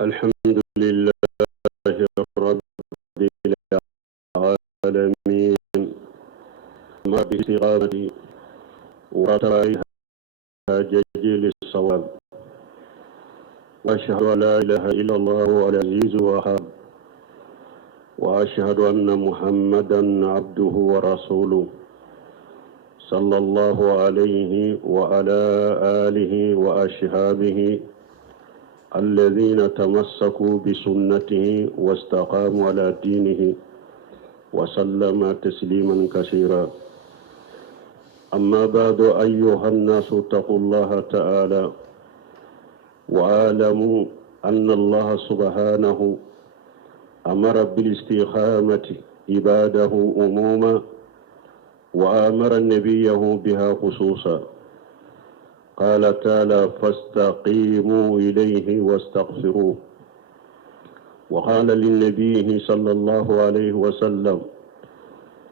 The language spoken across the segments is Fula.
الحمد لله رب العالمين ما باستقامة وطريقها جليل الصواب، وأشهد أن لا إله إلا الله العزيز الوهاب، وأشهد أن محمدا عبده ورسوله صلى الله عليه وعلى آله وأصحابه الذين تمسكوا بسنته واستقاموا على دينه وسلم تسليما كثيرا. أما بعد أيها الناس اتقوا الله تعالى واعلموا أن الله سبحانه أمر بالاستقامة عباده عموما وأمر نبيه بها خصوصا. قال تعالى: فاستقيموا إليه واستغفروه. وقال للنبي صلى الله عليه وسلم: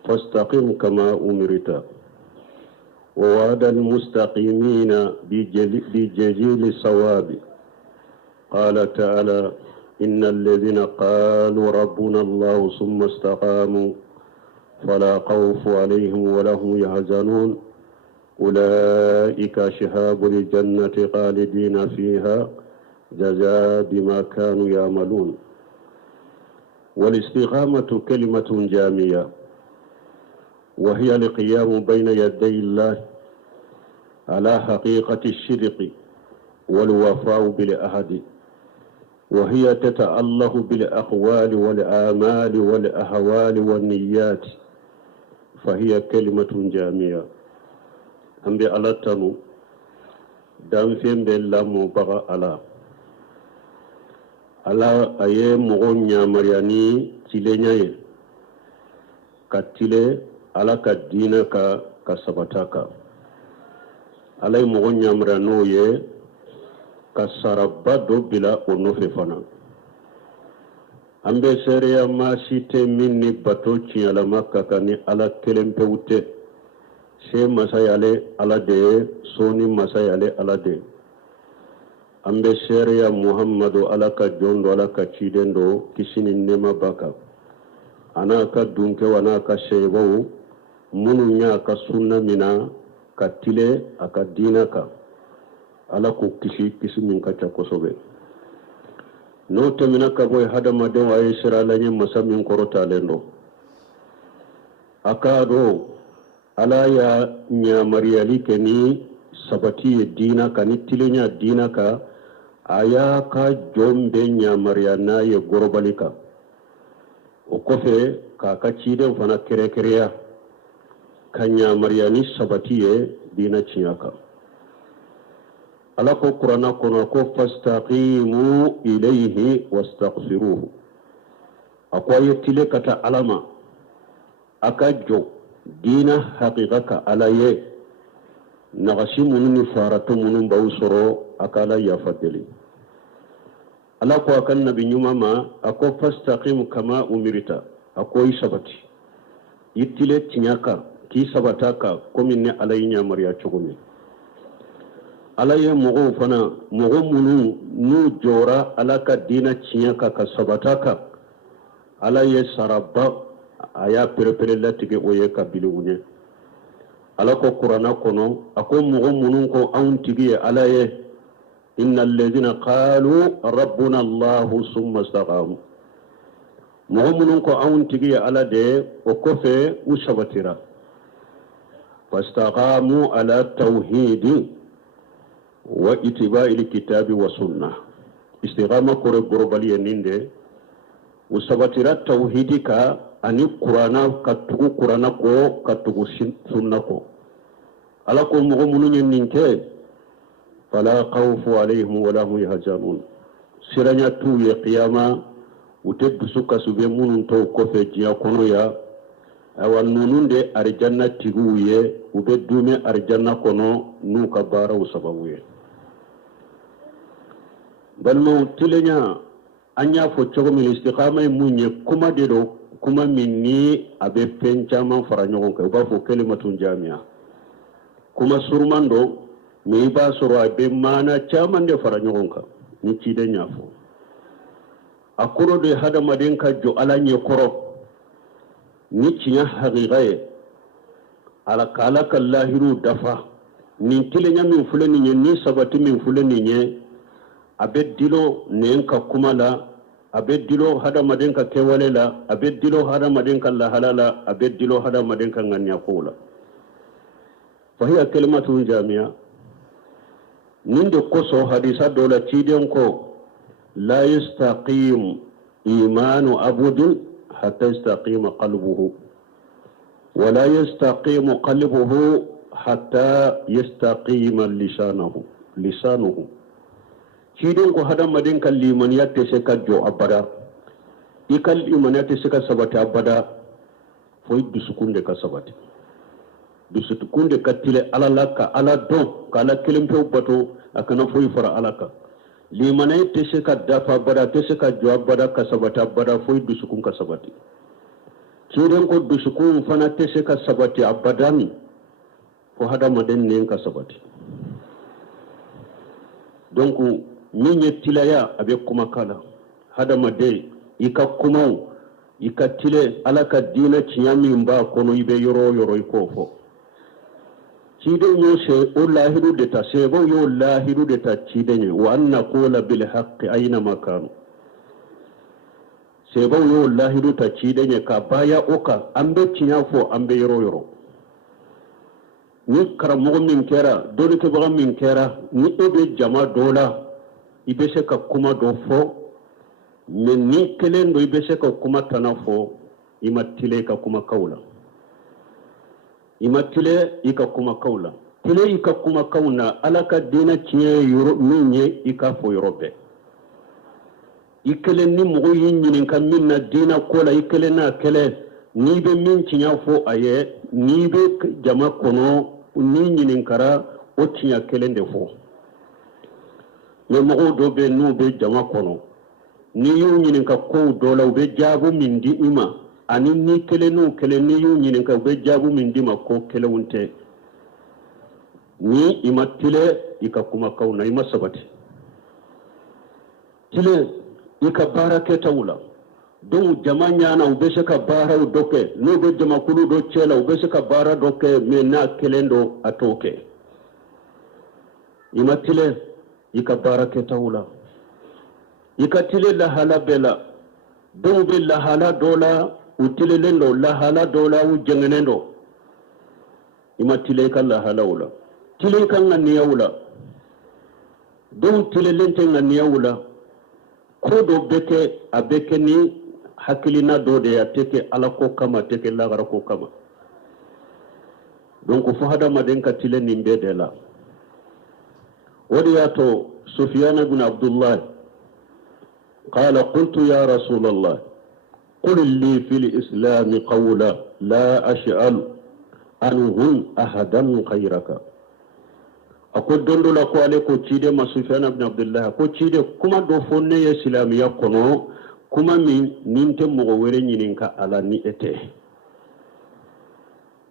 فاستقم كما أمرت. ووعد المستقيمين بجزيل الثواب. قال تعالى: إن الذين قالوا ربنا الله ثم استقاموا فلا خوف عليهم ولا هم يحزنون أولئك شهاب الجنة خالدين فيها جزاء بما كانوا يعملون. والاستقامة كلمة جامية، وهي القيام بين يدي الله على حقيقة الشرق والوفاء بالعهد، وهي تتعلق بالأقوال والآمال والأهوال والنيات، فهي كلمة جامية. أمبي على تنو دام فين بلامو بغا على أي مغنيا مرياني تلينيا كتلي على كدينك كسبتك على مغنيا مريانوي كسربادو بلا أنوففنا. أمبي سريا ما سيتي مني باتوشي على مكة كاني على كلم بوتي se masayale ala de soni masayale ala de ambe sheria muhammadu ala ka jondo ala ka cidendo kisini nema baka ana ka dunke wana ka shebo munu nya ka sunna mina ka tile aka dina ka ala ko kisi min ka takosobe no temina ka boy hadama de wa yesra lañe masamin korota lendo akado ala ya nyamariyali ke ni sabati dina ka ni tilenya dina ka aya ka jombe nyamariyana ye gorobalika o kofe ka ciden fana kere ka nyamariyani sabati ye dina ciyaka. Ala ko qur'ana kono ko fastaqimu ilayhi wastaghfiruhu akwaye tile kata alama aka jo dina haqiqaka alaye nagashi mununi faratu munun bawsoro akala ya fadeli. Ala ko akan nabi nyumama ako fastaqim kama umirita ako isabati yitile tinyaka ki sabataka kominne alaynya mariya chugumi alaye mugo fana mugo munu nu jora alaka dina tinyaka ka sabataka alaye sarabba aya perepere latige oye kabili unye. Ala ko qur'ana kono ako mugo munun ko awun tigi alaye innal ladhina qalu rabbuna allah summa istaqamu mugo munun ko awun tigi ala de o kofe usabatira fastaqamu ala tawhid wa itiba'il kitabi wa sunnah. Istiqama kore gorobali ninde usabatira tawhidika ani qur'ana katugu qur'ana ko katugu sunna ko ala ko mugo munun ninke fala khawfu alayhim wala hum yahzanun siranya tu ya qiyama uteddu suka sube munun to ko fe jiya kono ya awan nununde arjanna tiguye ube dume arjanna kono nu ka bara usababuye balmo tilenya anya fo chogo min istiqama munye kuma dedo kuma minni abe penchama fara nyogon ka ba fo kalimatun jami'a kuma surmando me ba soro abe mana chaman de fara nyogon ka ni ci de nyafo akoro de hada madenka jo alanye koro ni cinya haqiqaye ala kala kallahiru dafa nin tilenya min fulani nye ni sabati min fulani nye abeddilo nenka kumala abeddilo hada madenka kewalela abeddilo hada madenka la halala abeddilo hada madenka nganya kula fahiya kalimatun jami'a ninde koso hadisa dola ciden ko la yastaqim imanu abudin hatta yastaqima qalbuhu wa la yastaqimu qalbuhu hatta yastaqima lisanuhu ciden ko hada madenka limaniyate se ka jo abada ikal limaniyate se ka sabata abada foy dusukunde ka sabati dusukunde katile alalaka ala don kala kelempe bato akana foy fara alaka limanay tese ka dafa bada tese ka jo bada ka sabata bada foy dusukun ka sabati kiden ko dusukun fana tese ka sabati abadani ko hada maden nen ka sabati donc min tilaya abe kuma kala hada made ika kuma ika tile alaka dina ciyami mba kono ibe yoro ikofo ciden yo se o lahiru de ta sebo yo lahiru de ta ciden wa anna qula bil haqqi aina makanu sebo yo lahiru ta ciden ka baya oka ambe ciyafo ambe yoro ni karamogo min kera doni ke baga min kera ni ebe jama dola ibe se ka kuma do fo men ni kelen do ibe se ka kuma tana fo imatile ka kuma kaula imatile ika kuma kaula tile ika kuma kauna alaka dina ciye yoro minye ika fo yorobe ikele ni mugo yinyin kan minna dina kola ikele na kele ni be min cinya fo aye ni be jama kono ni nyinin kara o cinya kele de fo me mugo do be nu be jama kono ni yu nyinin ka ko dola be jabu min di ima ani ni kele nu kele ni yu nyinin ka be jabu min di ma ko kele wunte ni imatile ika kuma kauna ima sabati tile ika barake tawula don jamanya na ubeshe ka bara doke no be jama kulu do chela ubeshe ka bara doke me na kelendo atoke imatile ika barake tawula ika tile la hala bela don be la hala dola utile lendo la hala dola u jengenendo imatile ka la hala wula tile kan ngani wula don tile lente ngani wula ko do beke abeke ni hakilina do de ya teke alako kama teke lagara ko kama donc fo hada maden ka tile nimbe de la wadi yato sufyan ibn abdullah قال قلت يا رسول الله قل لي في الإسلام قولا لا أشأل أنهم أحدا خيرك أقول دندو لكو عليكو تشيدي ما سفيان بن عبد الله أقول تشيدي كما دو فوني يا سلامي يقنو كما من ننت مغوري نينك على نيئته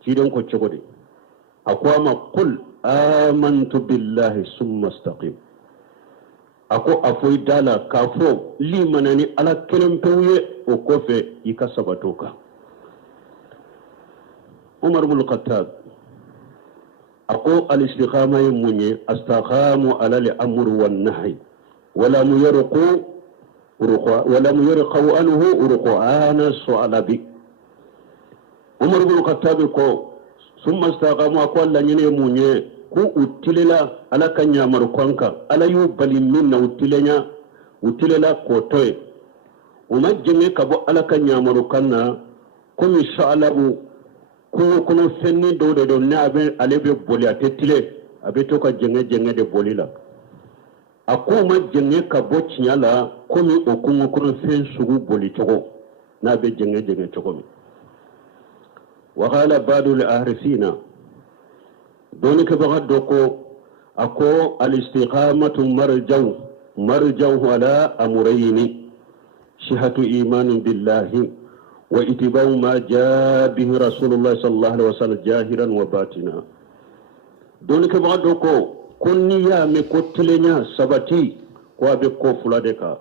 تشيدي نكو تشغدي أقول ما قل آمنت بالله ثم استقيم ako afoy dala kafo limanani ala kelempewye o kofe ikasabatoka Umar ibn Khattab ako al-istiqama yamunye astaqamu ala al-amr wan nahy wala muyarqu anhu urqana su'alabi Umar ibn Khattab ko summa astaqamu ako alla nyene munye ku utilela ala kanya markwanka ala yu balimin na utilela kotoy umajjeme kabo ala kanya markanna kumi sha'alabu kuno fenni do na abe alebe boli atetile abe to ka jenge de bolila akuma jenge kabo chinyala kumi okumu kuno fen sugu boli togo na abe jenge togo mi wa qala badul ahrifina doni ke baga doko ako al-istiqamatu marjaw ala amrayni shihatu iman billahi wa itibau ma jaa bihi rasulullah sallallahu alaihi wasallam jahiran wa batina doni ke baga doko konni ya me ko telenya sabati ko abe ko fulade ka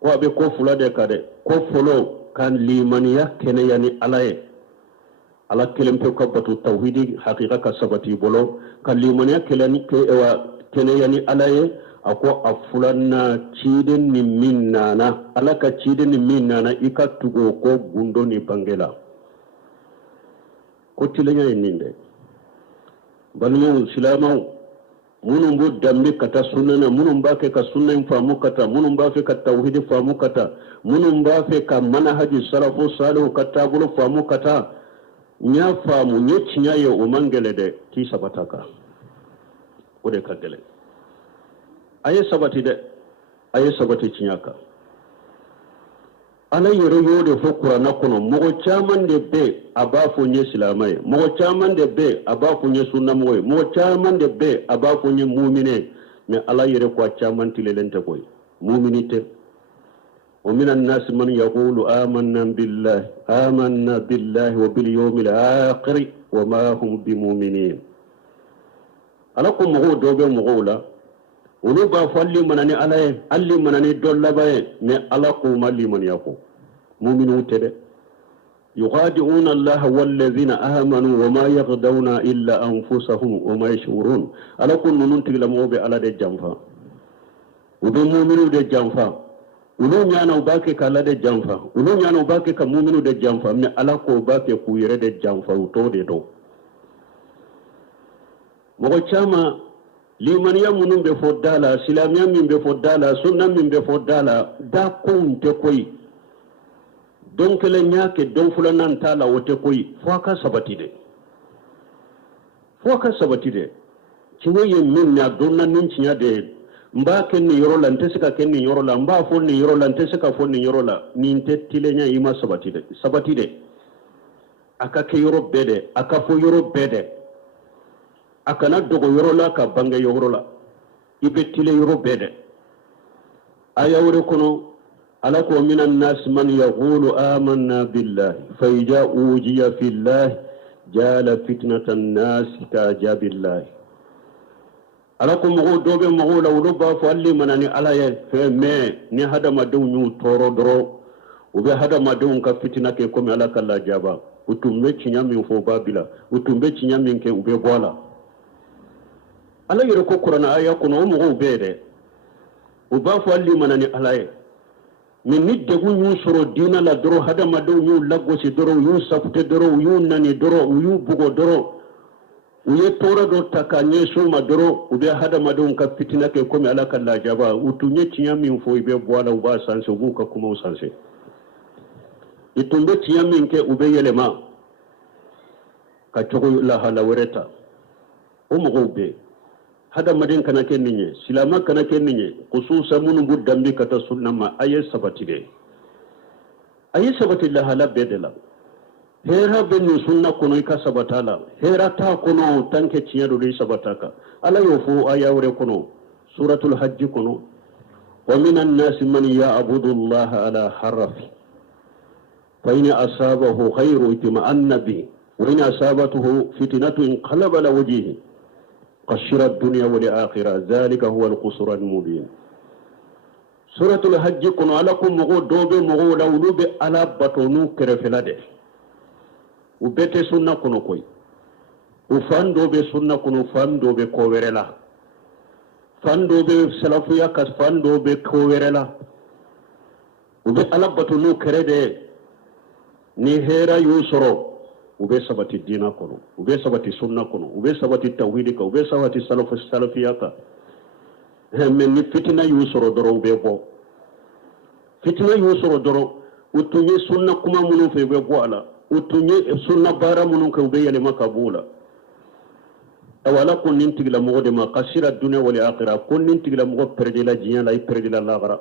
ko abe ko fula de kade ko folo kan limaniya kene yani alaye ala kelempe ko batu tawhidi haqiqa ka sabati bolo kan limaniya kelani ke ewa kene yani alaye ako afulanna ciden ni minnana ala ka ciden ni minnana ikatugo ko gundo ni bangela ko tilenya ninde banu silamaw munum bu dambe kata sunna munum ba ke ka sunna famu kata munum ba fe ka tauhid famu kata munum ba fe ka manhaji salafu salihu kata bulu famu kata nya famu nye cinya ye o mangele de ki sabataka o de kagele aye sabati de aye sabati cinyaka ala yoro yode fo qur'ana kono mogo chaman de be abafo nye silamai mogo chaman de be abafo nye sunna moy mogo chaman de be abafo nye mu'mine me ala yere ko chaman tilelente koy mu'minite wa minan nas man yaqulu amanna billahi wa bil yawmil akhir wa ma hum bimu'minin ala ko mogo dobe mogo la ulu ba falli manani alaye alli manani dollabaye me ala ko malli man yako mu'minu tede yughadi'una allaha wallazina amanu wama yaghdawna illa anfusahum wama yashurun ala kun nun tigla mobe ala de jamfa ube mu'minu de jamfa ulu nyana ubake kala de jamfa ulu nyana ubake ka mu'minu de jamfa me ala ko ubake ku yere de jamfa to de do mo chama limaniya munum be fodala silamiya min be fodala sunna min be fodala da kun te koy donc le nyake don fulanan tala wote koy fo ka sabati de cinye min na donna nin cinya de mba ken ni yoro lan tesika ken ni yoro la mba fo ni yoro lan tesika fo ni yoro la nin te tilenya ima sabati de aka ke yoro bede aka fo yoro bede akana dogo yoro la ka bange yoro la ibe tile yoro bede aya wore kono ala ko minan nas man yaqulu amanna billahi fa ija ujiya fillahi jala fitnatan nas ka jabillahi ala ko mo dobe mo la wudo ba fo alli manani ala ye fe me ni hada ma dew ñu toro doro ube hada ma dew ka fitina ke ko mi ala kala jaba utumbe cinyami fo babila utumbe cinyami ke ube bola ala yere ko qur'ana aya kuno mo bede o ba fo alli manani alaye min ni degu ñu soro dina la doro hada ma do ñu lagosi doro ñu safte doro ñu nani doro ñu bugo doro uye tora do takanye suma doro ube hada ma do ka fitina ke ko mi ala kala jaba utunye cinyami fo ibe boala uba sanse bu ka kuma sanse itumbe cinyami ke ube yelema ka jogo la hala wereta o mo be hada madin kana keninye silama kana keninye khususa mun bu dambi kata sunna ma aye sabati la hala bedela hera benu sunna kono ka sabatala hera ta kono tanke ciyado de sabataka ala yofu aya wore kono suratul hajj kono wa minan nas man ya'budu allaha ala harafi fa in asabahu khairu itma'anna bi wa in asabatuhu fitnatu inqalaba ala wajhihi قشر الدنيا والآخرة ذلك هو القصر المبين سورة الحج كن علىكم مغو دوبي مغو لولوبي على بطنو كرفلادة وبيت سنة كنو كوي وفان دوبي سنة كنو فان دوبي كوورلا فان دوبي سلافيا كس فان دوبي كوورلا وبي على بطنو كرده نهيرا يوسرو ube sabati dina kono ube sabati sunna kono ube sabati tawhid ka ube sabati salafiya ka men ni fitina yusoro doro ube bo fitina yusoro doro utunye sunna kuma munu fe ube bo ala utunye sunna bara munu ka ube yale makabula awala kun nintigla mo de ma qasira dunya wal akhirah kun nintigla mo perdila jinya la perdila laghara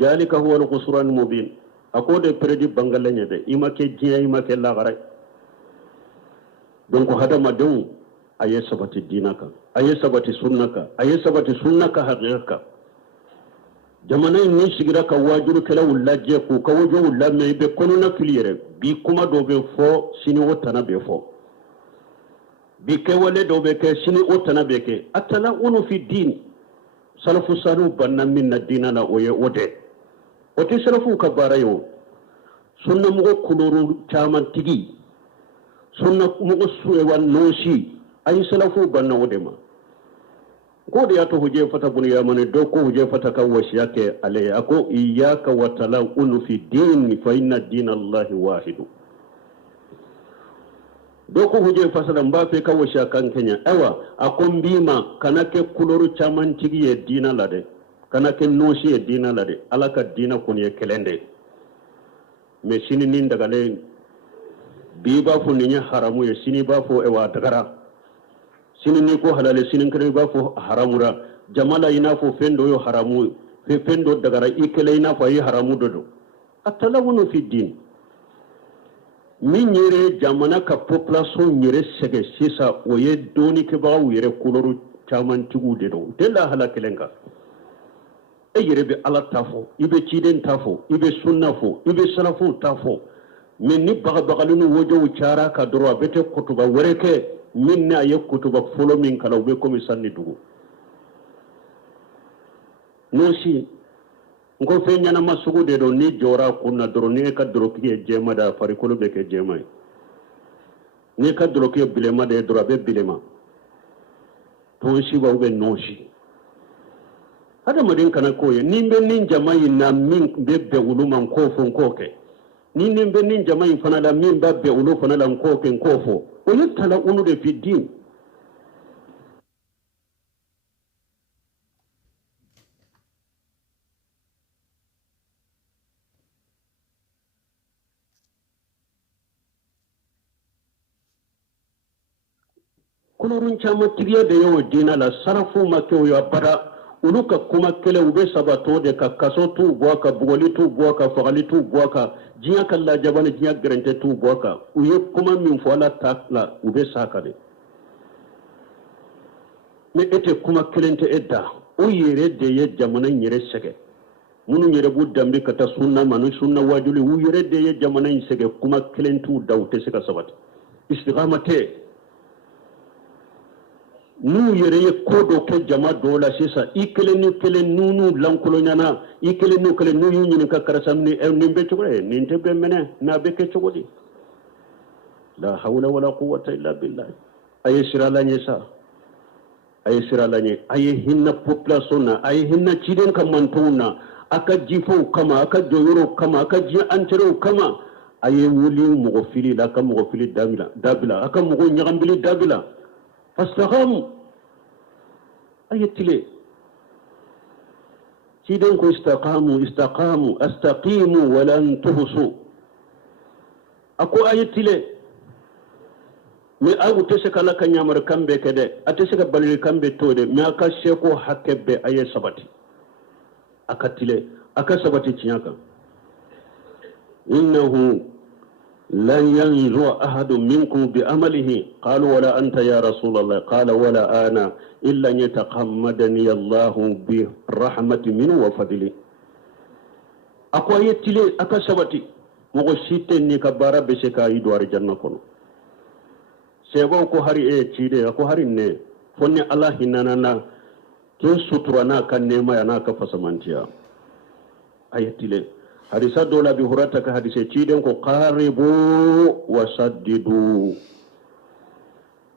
jalika huwa al-qusran mubin akode perdi bangalanya de imake jiya imake lagare donc hada madon aye sabati dinaka aye sabati sunnaka aye sabati sunnaka haqiqa jamana ni sigira ka wajuru kala wulaje ku ka wajo wulamme be kono na kilire bi kuma do be fo sini wotana be fo bi ke wale do be ke sini wotana be ke atala unu fi din salafu sanu banna min na dinana oye ode o te salafu ka bara yo sunna mugo kuluru chaman tigi sunna mugo suewa noshi ay salafu banna wodema ko da ya to huje fata bun ya mane do ko huje fata kan washi yake alai ako iyyaka wa talaqunu fi din fa inna dinallahi wahid do ko huje fasala mba fe kan washi kan kenya awa akon bima kanake kuluru chaman tigi e dina lade kanake noshi e dina lade alaka dina kun ye kelende me sini nin daga le biba fu ni haramu ye sini ba fu e wa dagara sini ni ko halale sinin kare ba fo haramura jamala ina fo fendo yo haramu fe fendo dagara ikele ina fo yi haramu dodo atalawunu fi din min yere jamana ka population yere sege sisa oye doni ke ba yere kuloru chaman tigu dedo della halakelenga e yere be ala tafo ibe ciden tafo ibe sunna fo ibe salafu tafo min ni baga bagalinu wojo chara ka doro bete kutuba wereke min na ye kutuba folo min kala ube komi sanni dugu nosi ngo fe nyana masugu de do ni jora kunna doro ni ka doro ki jema da farikolo be ke jema ni ka doro ki bilema de doro be bilema to shi ba ube nosi hada madin kana koye ni be nin jama'i na min be be uluman kofon koke ni be nin jama'i fana da min ba be ulu fana la koken kofo ويتلقون في الدين كلورن شامة تريا ديو الدين على صرفو ما كيو يبرا uluka kuma kele ube sabato de ka kaso tu boaka bugoli tu boaka fagali tu boaka jinya kala jabane jinya gerente tu boaka uye kuma min fola takla ube sakade me ete kuma kelente edda o yere de ye jamana nyere sege munu nyere bu dambe kata sunna manu sunna wajuli u yere de ye jamana sege kuma kelentu dawte sega sabat istiqamate nu yere ye kodo ke jama dola sisa ikele ni kele nunu lankolo nyana ikele nu kele nu yuni ka karasam ni be chogore ni te be mene na be ke chogodi la hawla wala quwwata illa billah ay sira la nyesa ay sira la nye ay hinna population na ay hinna chiden ka mantuna aka jifo kama aka joyoro kama aka ji antero kama ay wuli mugo fili la kam mugo fili dabila aka mugo nyagambili dabila فاستقاموا أيتلي سيدنكو استقاموا استقيموا ولن تهصوا أكو أيتلي من أبو تسك لك نعمر كم بكده أتسك بلي كم بتوده ما كشكو حكب أي سبتي أكتلي أكسبتي تياكا إنه لن ينزو أحد منكم بأمله قالوا ولا أنت يا رسول الله قال ولا أنا إلا أن يتقمدني الله برحمة منه وفضله أقوى يتلي أكسبتي مغشيتني كبارا بشكا يدوار جنة كنو سيبو كو هاري تشيدي أكو هاري ني فني الله هنانا كي سترانا كان نيما ينا كفسمانتيا أيتلي hadisa dola bi hurata ka hadise ciden ko qaribu wasaddidu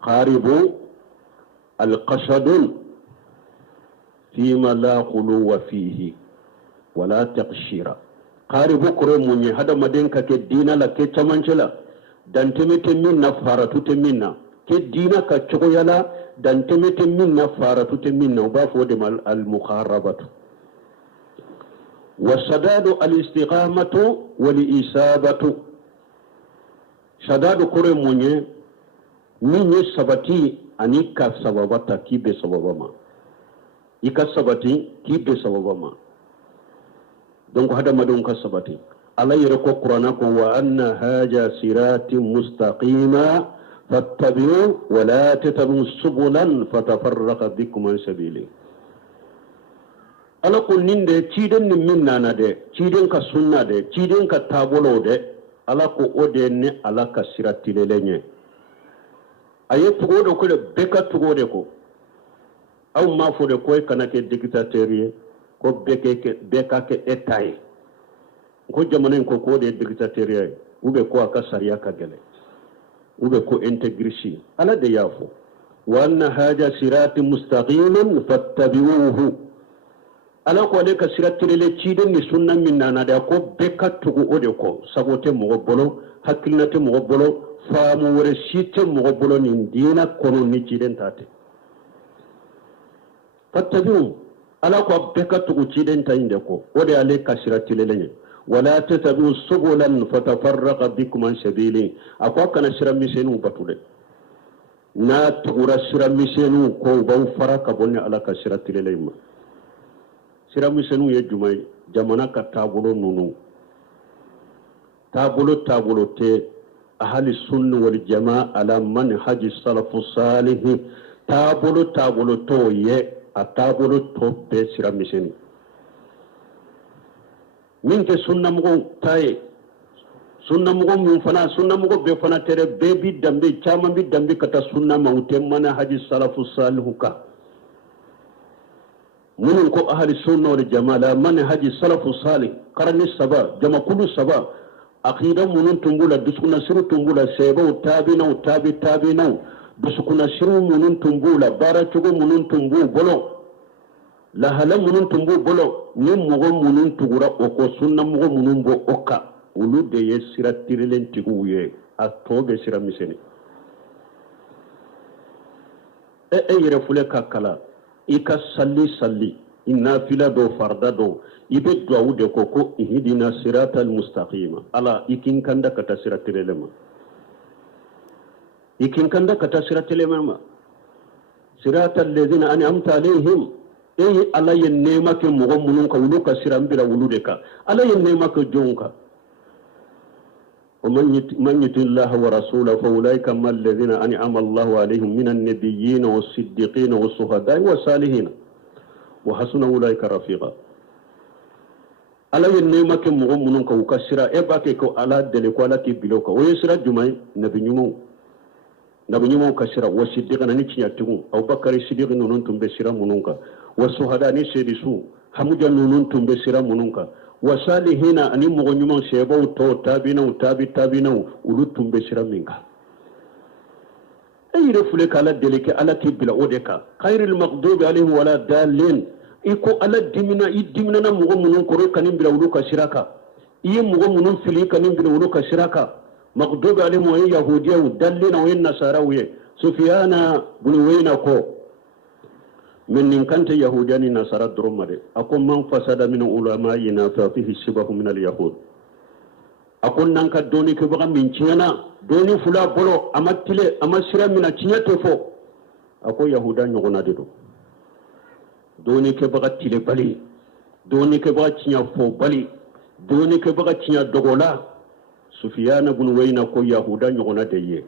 qaribu alqasadun fima la quluwa fihi wala taqshira qaribu kure munye hada madenka ke dina la ke chamancela dan temete min na faratu teminna ke dina ka chogo yala dan temete min na faratu teminna ba fo de mal al mukharabatu والسداد الاستقامة والإصابة سداد كوري مونيه ميني سبتي أني كسببتا كي بسببما إكسبتي كي بسببما دونك هذا ما دونك سبتي الله يركو قرآنكم وأن هذا صراط مستقيما فاتبعوا ولا تتبعوا سبلا فتفرق بكم عن سبيله ala ko ninde ciden ni minna na de ciden ka sunna de ciden ka tabolo de ala ko ode ne ala ka siratile lenye aye tugo do ko le beka tugo de ko aw ma fo de ko kana ke dictateur ko beka ke etai ko jamana ko ko de dictatorial ube ko aka sariya ka gele ube ko integrishi ala de yafo wa anna haja sirati mustaqiman fattabi'uhu ala ko de ka siratirele ciden ni sunna min nana da ko bekatugo ode ko sabote mo bolo hakilnate mo bolo faamu wore site mo bolo ni dina kono ni ciden tate fattabi'u ala ko bekatugo ciden tayinde ko ode ale ka siratirele wala tatabi'u subulan fatafarraqa bikum an sabili akwa kana siramisenu batude na tugura siramisenu ko baw faraka bonni ala ka siratirele ma siramisenu ye jumay jamana ka tabulo nunu tabulo te ahli sunna wal jamaa ala manhaj salafu salih tabulo to ye a tabulo to be siramisenu min ke sunna mugo taye sunna mugo min fana sunna mugo be fana tere be bi dambe chama bi dambe kata sunna mawte mana haji salafu salihu ka mun ko ahli sunna wal jamaa man haji salafu salih qarni saba jama kullu saba aqida mun tumbula dusuna siru tumbula sebo tabina dusuna siru mun tumbula bara chugo mun tumbu bolo la hala munun tumbu bolo ni mogo munun tugura oko sunna mogo munun bo oka ulu de ye sira tirilen tiguye a tobe sira miseni yere fule kakala ika salli inna fila do farda do ibe duawu de koko ihidina siratal mustaqima ala ikin kanda kata sira tirilema siratal ladina an'amta alaihim ala ye nema ke mogo munun ka wulu ka sirambira wulu de ka ala ye nema ke jonka ومن يطع الله ورسوله فاولئك هم الذين انعم الله عليهم من النبيين والصديقين والشهداء والصالحين وحسن اولئك رفيقا ala ye nema ke mogo munun ka ukasira e ba ke ko ala dele ko ala ke biloka o yesira jumai nabi nyumo kasira wa siddiqana ni cinya tugu abubakar siddiq nunun tumbe sira mununka wa suhada ni sedisu hamuja nunun tumbe sira mununka wa salihina ani mogo nyumo sebo to tabina ulu tumbe sira minka ayire fule kala deleke ala tibila odeka khairul maghdubi alaihim wala dalin iko ala dimina na mogo munun koro kanin bila ulu kasiraka iyi mogo munun fili kanin bila ulu kasiraka مغضوب عليهم وهي يهودية ودلنا وين نصاراوية سفيانا بنوينا كو من كانت يهوديان نصارى درمد أكون من فسد من علمائنا ففيه الشبه من اليهود أكون نانك دوني كبغا من تيانا دوني فلا بلو أما تلي أما سيرا من تيانا تفو أكون يهودان يغنى دو دوني كبغا تلي بالي دوني كبغا تيانا فو بالي دوني كبغا تيانا دوغولا Sufiyana bunu wayna ko yahuda nyogona deye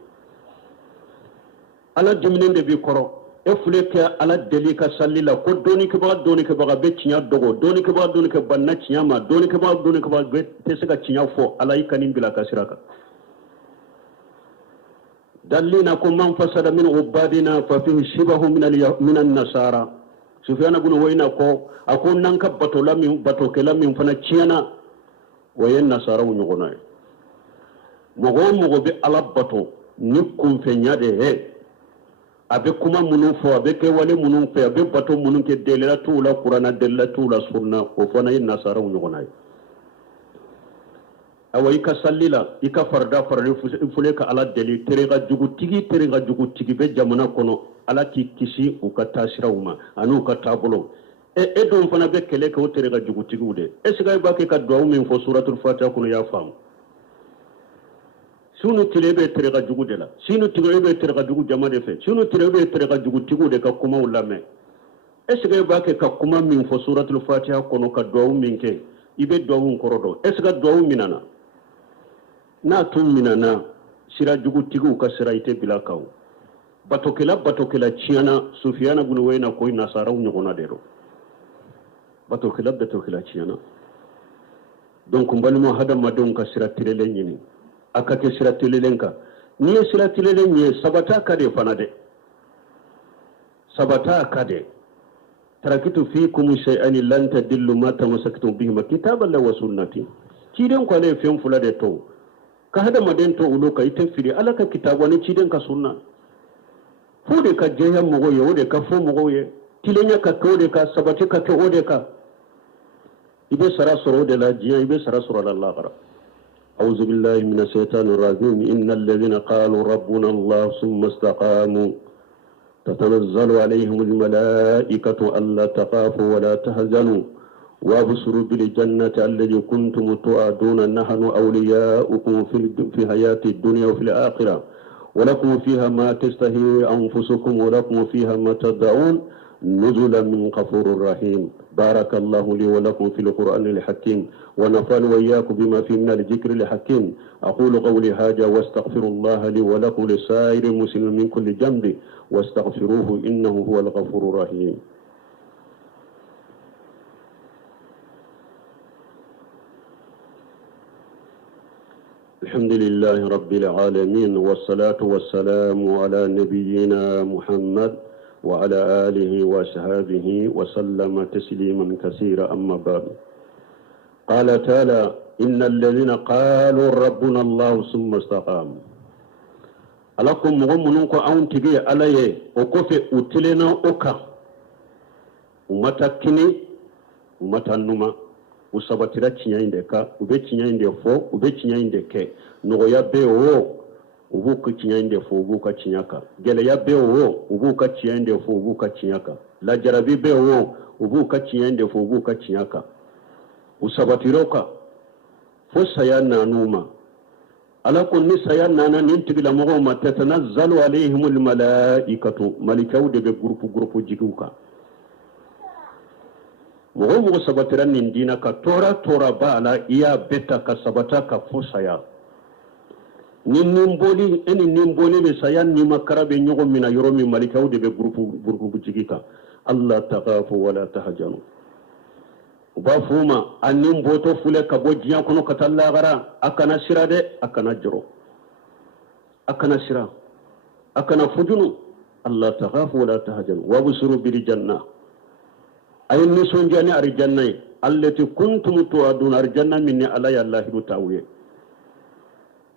ala diminen de bi koro e fule ka ala delika sallila ko doni ke baga be tinya dogo doni ke banna tinya ma doni ke baga be tesega tinya fo ala ikanin bila kasiraka dallina ko man fasada min ubadina fa fihi shibahu min an-nasara Sufiyana bunu wayna ko akon nan ka batokela min fana tiana wayen nasara nyogona mogo be ala bato ni kunfenya de he abe kuma munun fo abe ke wale munun fe abe bato munun ke delela tula qur'ana della tula sunna o fana yin nasara nyogona awai ka sallila ika farda fule ka ala deli terega jugu tigi be jamana kono ala ki kisi u ka tasirauma anu ka tabulo e don fana be kele ka o terega jugu tigi de e siga ba ke ka duwa min fo suratul fatiha kono ya fam sunu tilebe terega jugu de la sinu tilebe terega jugu jama de fe sunu tilebe terega jugu tigu de ka kuma ulame esga ba ke ka kuma min fo suratul fatiha kono ka duwa min ke ibe duwa korodo esga duwa minana na tum minana sira jugu tigu ka sira ite bila kaw batokela chiana Sufiyana bunu wayna koy nasara nyogona dero batokela chiana donc mbalimo hada madon ka sira tirele nyini akake sira tilelenka ni sira tilelenye sabata kade fanade sabata kade tarakitu fiikum shay'an lan tadillu ma tamassaktum bihi kitaban wa sunnati ciden ko ne fen fula de to ka hada maden to ulo ka ite firi ala ka kitabu ne ciden ka sunna fu de ka jeya mugo ye de ka fo mugo ye tilenya ka to de ka sabati ka to de ka ibe sara soro de la jiya ibe sara soro la Allah gara a'udhu billahi minash shaitanir rajim innal ladhina qalu rabbuna Allah thumma istaqamu تتنزل عليهم الملائكة ألا تخافوا ولا تهزنوا وابشروا بالجنة التي كنتم توعدون نحن أولياؤكم في حياة الدنيا وفي الآخرة ولكم فيها ما تشتهي أنفسكم ولكم فيها ما تدعون نزلا من غفور رحيم بارك الله لي ولكم في القرآن الحكيم ونفعل وإياكم بما فيه من الذكر الحكيم أقول قولي هذا واستغفر الله لي ولكم لسائر المسلمين من كل جنب واستغفروه إنه هو الغفور الرحيم الحمد لله رب العالمين والصلاة والسلام على نبينا محمد وعلى آله وصحبه وسلم تسليما كثيرا أما بعد قال تعالى إن الذين قالوا ربنا الله ثم استقاموا alakum mugumunu ko an tigi alaye o kofe utilena oka umata kini umata numa usabatira kinyainde ka ube kinyainde fo ube kinyainde ke no ya be o ubu ku kinyainde fo ubu ka kinyaka gele ya be o ubu ka kinyainde fo ubu ka kinyaka la jarabi be o ubu ka kinyainde fo ubu ka kinyaka usabatiroka fo sayana numa ala kunni sayanna nin tigila mogo ma tatanazzalu alaihimul malaikatu malikau de be grupu jiguka mogo sabatiran nin dina ka tora bala iya beta ka sabata ka fusaya nin nimboli be sayan ni makara be nyogo mina yoro mi malikau de be grupu jigika allah taqafu wala tahjanu ba fuma annin boto fule ka bojiya kono katalla gara akana sira de akana jiro akana sira akana fujunu allah taghafu wala tahzanu wa busuru bil janna ay nison jani ar janna allati kuntum tu'adun ar janna minni ala ya allah ta'awye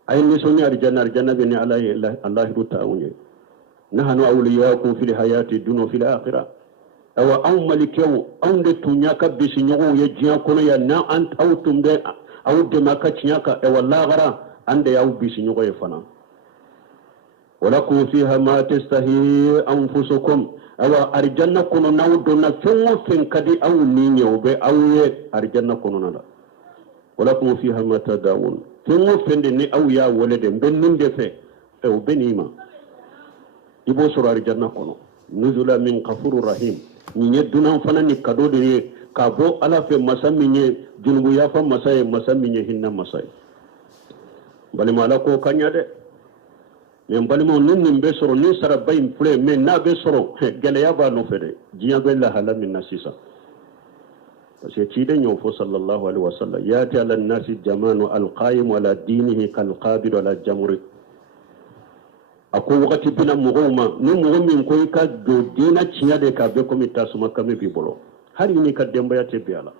ay nison ar janna minni ala ya allah ta'awye nahnu awliyaakum fil hayati dunya fil akhirah awa an malikew an de tunya ka bisi nyogo ye jiya kono ya na an autum de aw de maka tinya ka e walla gara an de yaw bisi nyogo ye fana walakum fiha ma tastahi anfusukum awa arjanna kono naw do na fengo fen kadi aw ni nyew be aw ye arjanna kono na walakum fiha ma tadawun fengo fende ni aw ya wolede ben ninde fe e o benima ibo sura arjanna kono nuzula min ghafurur rahim ni dunan fana ni kado de ka bo ala fe masaminye junubu ya fa masaye masaminye hinna masaye bali mala ko kanya de men bali mo nin be soro ni sara bayim fule men na be soro gele ya ba no fede jiya be la hala min nasisa parce que ci de ñoo fo sallallahu alaihi wasallam ya ta lan nasi jamanu alqaim wala dinihi kal qabid wala jamri ako wakati bina mugoma ni mugomin ko ka do dina ciya de ka be komi tasuma kame bi bolo hari ni ka demba ya tebe ala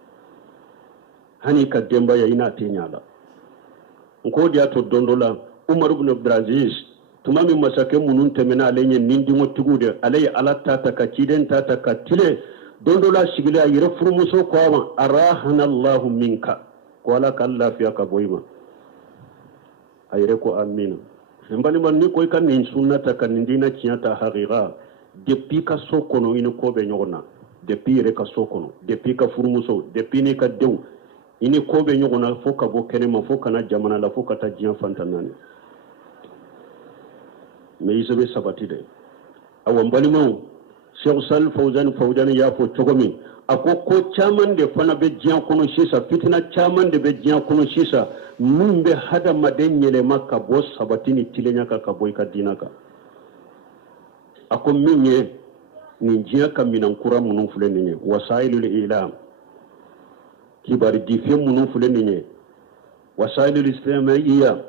hani ka demba ya ina tenyala ko dia to dondola umar ibn abdulaziz tumami masake munun temena alenye nindi motugude alay alata ta ka ciden ta ta ka tile dondola sigila yira furmuso ko ama arahana allah minka ko ala kala fiya ka boyma ayre ko amina mbali man ni koy kan ni sunnata kan dina ciyata haqiqa depuis ka sokono ina ko be nyogona depuis re ka sokono depuis ka furmuso depuis ni ka dew ini ko be nyogona fo ka bo kenema fo kana jamana la fo ka ta jiyan fantanane me isobe sabati de awan mbali mo Cheikh Sal Fawzan ya fo chogomi ako ko chaman de fana be jiyan kono sisa fitina chaman de be jiyan kono sisa mun be hada madenyele makka bo sabatini tilenya ka boy ka dinaka ako minye ni jiya ka minan kura munun fule ninye wasailul ilam kibari dife munun fule ninye wasailul islamiyya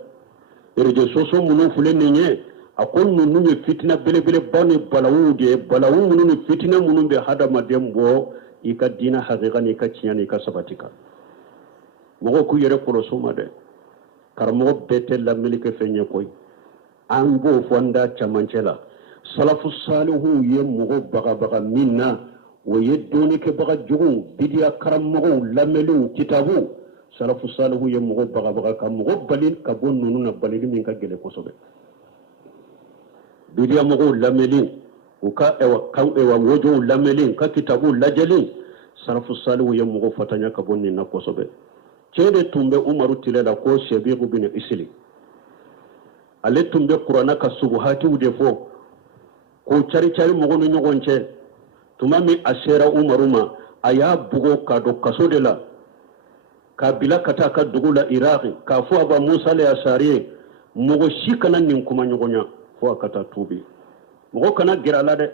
rejo soso munun fule ninye akon nunu fitina bele bani balawu munun fitina munun be hada madembo ika dina haqiqa ni ka ciyani ka sabatika mogo ku yere korosuma de karamogo bete lameli ke fenye koy an bo fonda chamancela salafu salihu ye mogo baga minna wo ye doni ke baga jugu bidiya karamogo lamelu kitabu salafu salihu ye mogo baga ka mogo balil ka bon nunu na balil min ka gele kosobe bidiya mogo lameli uka ewa kan ewa wojo lameli ka kitabu lajeli salafu salihu ye mogo fatanya ka bon ni na kosobe cede tumbe umaru tilela ko shebiru bin isli ale tumbe qur'ana ka subuhati ude fo ko cari mogo no nyogonce tuma mi asera umaru ma aya bugo ka do kaso de la ka bila kata ka dugula iraqi ka fo aba musa le asari mogo shikana nin kuma nyogonya fo akata tubi mogo kana girala de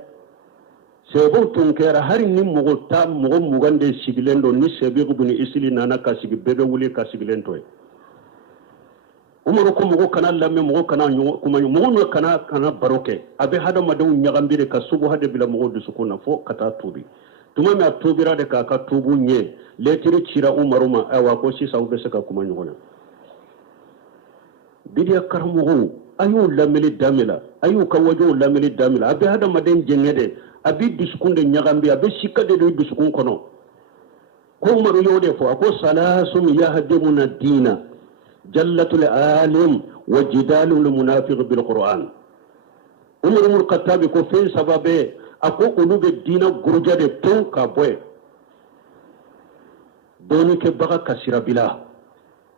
sebo tunkera hari ni mogo ta mogo mugande sigilendo ni sebiru bin isli nana ka sigi bebe wuli ka sigilento umaru ko mogo kana lamme mogo kana kuma mogo no kana baroke abe hada madaw nyagambire ka subu hade bila mogo dusukuna fo kata tubi tuma me atubira de ka tubu nye letiri chira umaru ma awa ko si sawu be saka kuma nyogona bidiya karamogo ayu lameli damila ayu ka wajo lameli damila abe hada maden jengede abi dusukunde nyagambi abe sikade do dusukun kono ko umaru yode fo ko salasum yahdimuna dina jallatul alim wa jidalul munafiq bil qur'an umar ibn khattab ko fe sababe ako ulube dina gurjade to ka boy doni ke baga kasira bila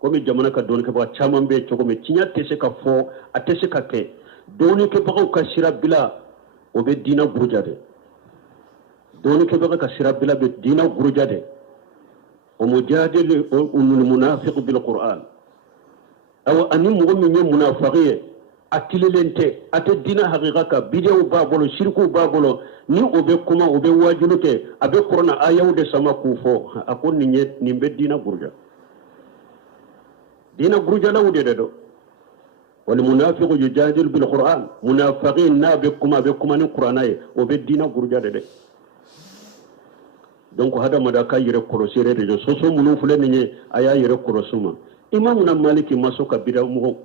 ko mi jamana ka doni ke baga chamambe to ko me tinya tese ka fo atese ka ke doni ke baga kasira bila o be dina gurjade doni ke baga kasira bila be dina gurjade o mujadil ulul munafiq bil qur'an aw ani mogo min ye munafiqiye atilelente ate dina haqiqa ka bidew babolo shirku babolo ni obe kuma obe wajulu ke abe qur'ana ayaw de sama kufo akon ni nyet ni be dina burja lawde de do wal munafiqu yujadil bil qur'an munafiqin na be kuma ni qur'ana ye obe dina burja de donc hada madaka yire korosere de soso munu fule ni aya yire korosuma imam na maliki maso kabira mugo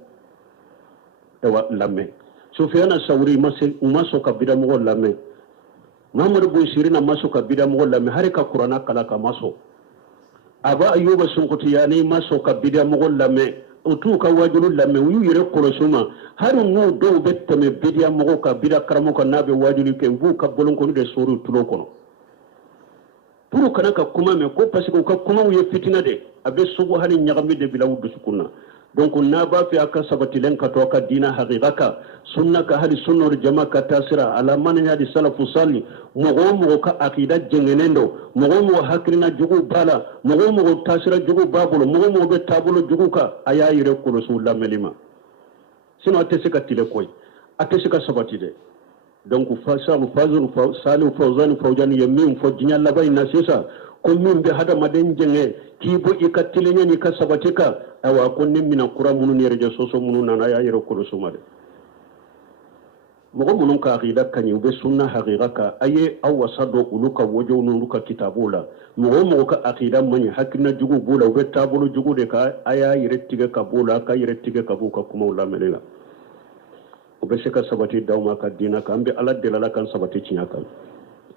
ewa lamme sufyan sawri maso kabira mugo lamme mamad bushiri na maso kabira mugo lamme harika qur'ana kala ka maso aba ayuba sunkuti yani maso kabira mugo lamme utu ka wajulu lamme yu yire korosuma haru no do bettame bidia mugo kabira karamo ka nabe wajulu ke bu ka bolon ko de suru tulo kono puru kana ka kuma me ko parce que ka kuma ye fitina de abe sugu hani nyagami de bila wudu sukunna donc na ba fi aka sabati len ka to ka dina haqiqaka sunna ka hadi sunna jama ka tasira ala man hadi salafu salli mo ka aqida jengenendo mo hakrina jugu bala mo tasira jugu babulo mo be tabulo jugu ka aya yire ko rasulullah melima sino atese ka tile koy atese ka sabati de donc fasalu salu fawzani yamin fo jinya labay na sisa ko min be hada maden jenge ki bo ikatilenya ni ka sabatika awa ko nimina qur'an ni reje soso munu nana ya yero ko sumade mogo munun ka aqida kanyi be sunna haqiqaka aye aw wasado uluka wojo nuruka kitabula mogo ka aqida mani hakina jugu bula be tabulu jugu de ka aya yire tige ka bula ka yire tige ka buka kuma ula melela be se ka sabati dawma ka dina ka ambe ala delala kan sabati cinyaka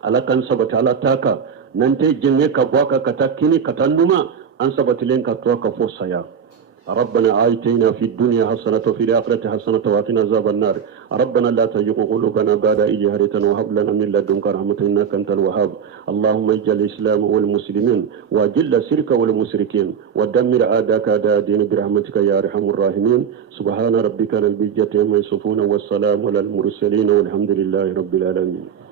ala kan sabati ala taka nante jenge ka bwaka katakini katanduma an sabati len ka to ka fo saya ربنا آتنا في الدنيا حسنة وفي الآخرة حسنة وقنا عذاب النار ربنا لا تزغ قلوبنا بعد إذ هديتنا وهب لنا من لدنك رحمة إنك أنت الوهاب اللهم اجعل الإسلام والمسلمين وأذل الشرك والمشركين ودمر أعداءك أعداء الدين برحمتك يا أرحم الراحمين سبحان ربك رب العزة عما يصفون والسلام على المرسلين والحمد لله رب العالمين